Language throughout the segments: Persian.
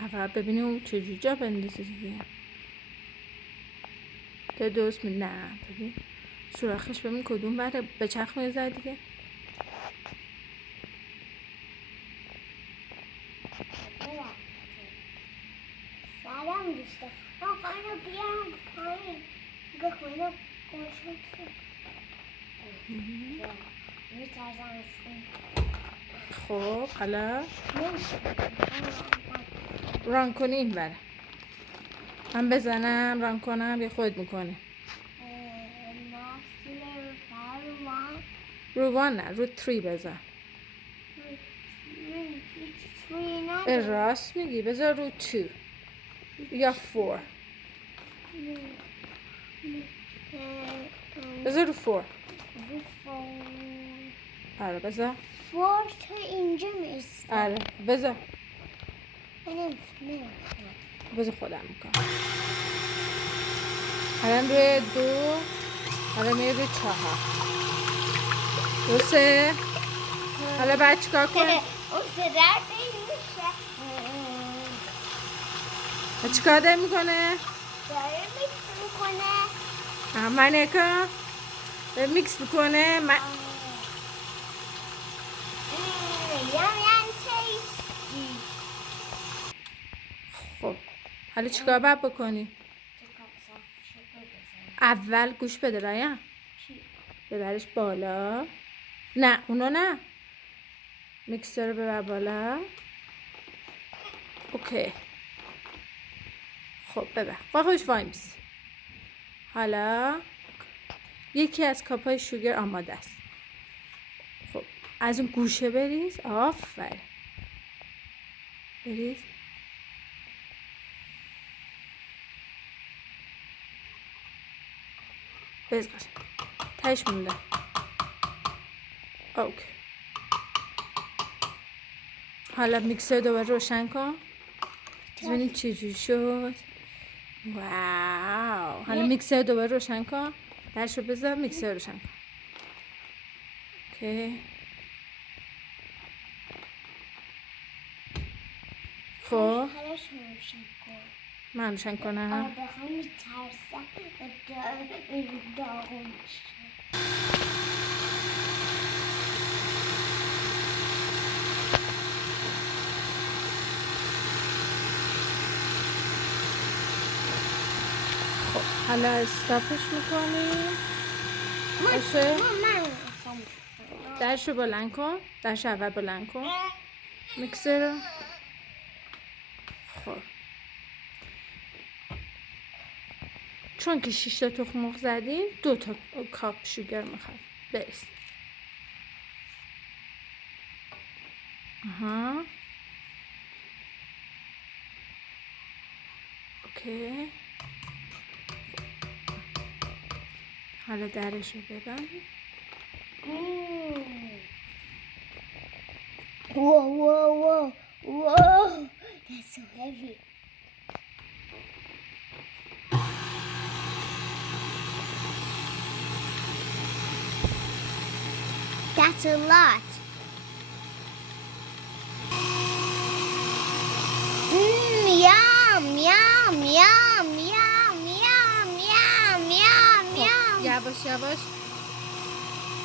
اول ببینیم اون چجوری جا بندازه دیگه. درست نه ببین سوراخش ببین کدوم بره. به چرخ میزد دیگه. سلام دوستان. آقا بیارم پایین. نگاه کنم گوشم میترسم از خب حالا ران کنی این بره. من بزنم ران کنم یا خود میکنی؟ رو وان نه رو 3 بزن. راست میگی بذار رو 2 یا 4. بذار رو 4. آره بذار 4 تا اینجا میرسه. آره بذار نمیفهمم. بذار خودم میکنم. الان روی 2 حالا میره روی 4 درسته؟ حالا باید چیکار کنم؟ اون صدر میشه چیکار داره میکنه؟ داره میکس میکنه. منکا میکس میکنه. یام تیستی. خب حالا چیکار باید بکنی؟ اول گوش بده رایم ببرش بالا. نه اونو نه. میکسر رو ببر بالا. اوکی خب ببر خودش وای میسی. حالا یکی از کاپای شوگر آماده است. خب از اون گوشه بریز. آفرین بریز. بذار تهش مونده. اوکی حالا میکسر دوباره روشن کن. ببینیم چجوری شد. واو حالا میکسر دوباره روشن کن. درشو بذار میکسر روشن کن. اوکی خب من روشن کنم. آره میترسم داغون میشه. خب حالا استاپش میکنیم. باشه درشو بلند کن. درشو اول بلند کن میکسر رو. خب چون که 6 تا تخم مرغ زدیم 2 تا کاپ شوگر میخواد بریز. آها اوکی حالا درشو ببند. Whoa. That's so heavy. That's a lot. Yum. یواش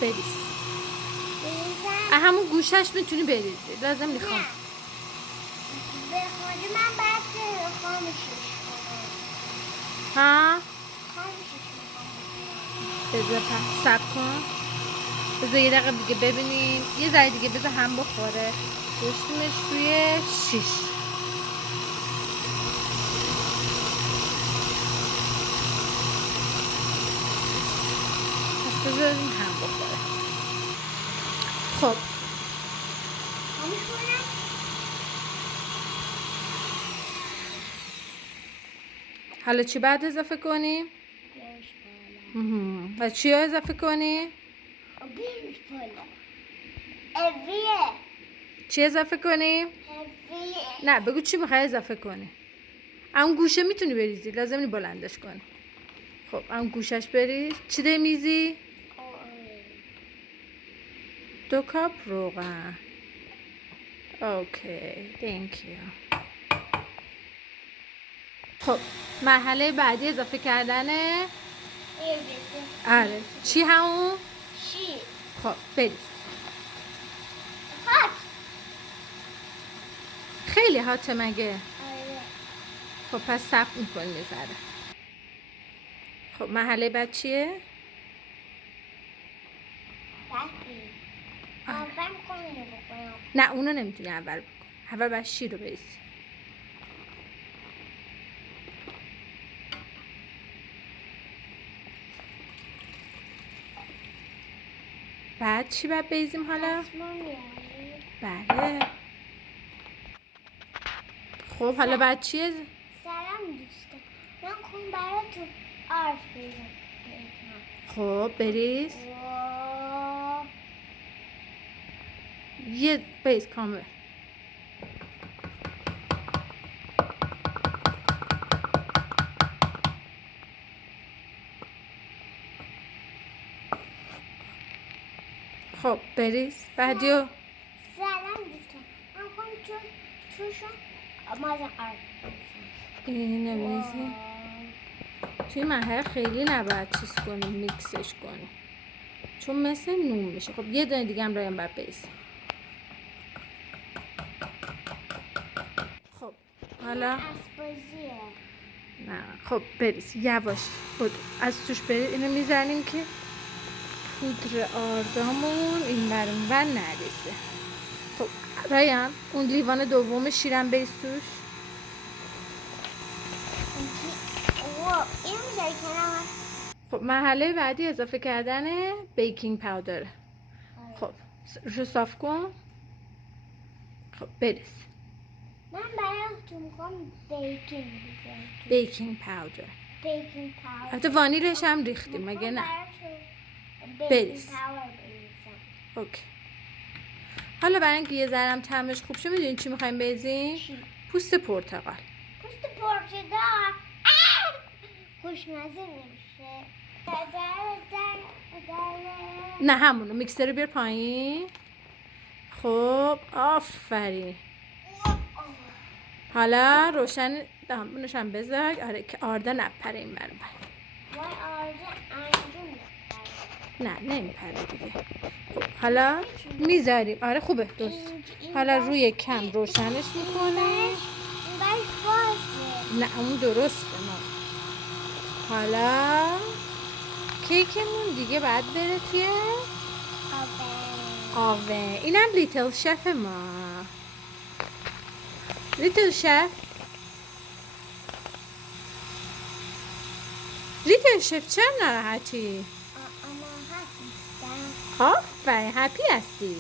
بریز. همون گوشش میتونی بریزی. لازم میخوام به خود من باید خاموشش کنم. ها خاموشش میکنم. بذار صبر کن. بذار یه دقیقه دیگه ببینیم. یه ذره دیگه بذار هم بخوره. گوشتیمش روی 6. پس بذاریم هم بخوره. خب حالا چی بعد اضافه کنیم؟ و چی ها اضافه کنیم؟ بیارش بالا. اویه. چی اضافه کنیم؟ اویه. نه بگو چی میخوای اضافه کنی. اون گوشه میتونی بریزی. لازم نی بلندش کنی. خب اون گوشش بریز. چی داری میزی؟ 2 کاپ روغن. اوکی thank you. خب مرحله بعدی اضافه کردنه. آره چی همون؟ شی خب بریز. هات خیلی هاته مگه؟ آره خب پس صبر میکنی میذاره. خب مرحله بعد چیه؟ بکی اول میکنم اینو بکنم نه اونو نمیتونی اول بکن. اول باید شیر رو بریزی. بعد چی باید بریزیم حالا؟ دستمال میاری بله. خب حالا بعد چیه؟ سلام دوستان من خون براتون آرش بگم خب بریز. واه. یه بریز کامل. خب بریز. بعدیو سلام دوستان من خون توشون مازن آرش اینو بریزی. واه. توی مرحله خیلی نباید چیز کنی میکسش کنی چون مثل نون میشه. خب یه دونه دیگه هم رایم باید بریزی. خب حالا اسبازیه نه خب بریز یواش بود از توش بریز. اینو میزنیم که پودر آردامون این بر اون بر نریزه. خب رایم اون لیوان دوم شیرم بریز توش. واه این میذاری کنم خب مرحله بعدی اضافه کردن بیکینگ پاودر. خب روشو صاف کن. خب بریز من براتون میخوام بیکینگ بزنم بیکینگ پاودر. بیکینگ پاودر البته وانیلش هم ریختیم مگه نه؟ بریز بریز. پاودر بریزم اوکی. حالا برای اینکه یه ذرم طعمش خوب شه میدونین چی میخوایم بریزیم؟ چی؟ پوست پرتقال. پوست پرتقال خوشمزه نمیشه نه همونو میکسر رو بیار پایین. خب آفرین. حالا روشن دامونش هم بذار آره که آرده نپره این بر بر. وای آرزه انجام نه نمیپره دیگه. خب حالا میذاریم آره خوبه دوست. حالا روی کم روشنش میکنه. این برش بازه نه اون درسته ما. حالا کیکمون دیگه بعد بره توی آوه. اینم لیتل شف ما. لیتل شف لیتل شف چرا ناراحتی؟ اما هست نیستم آفرین هپی هستی.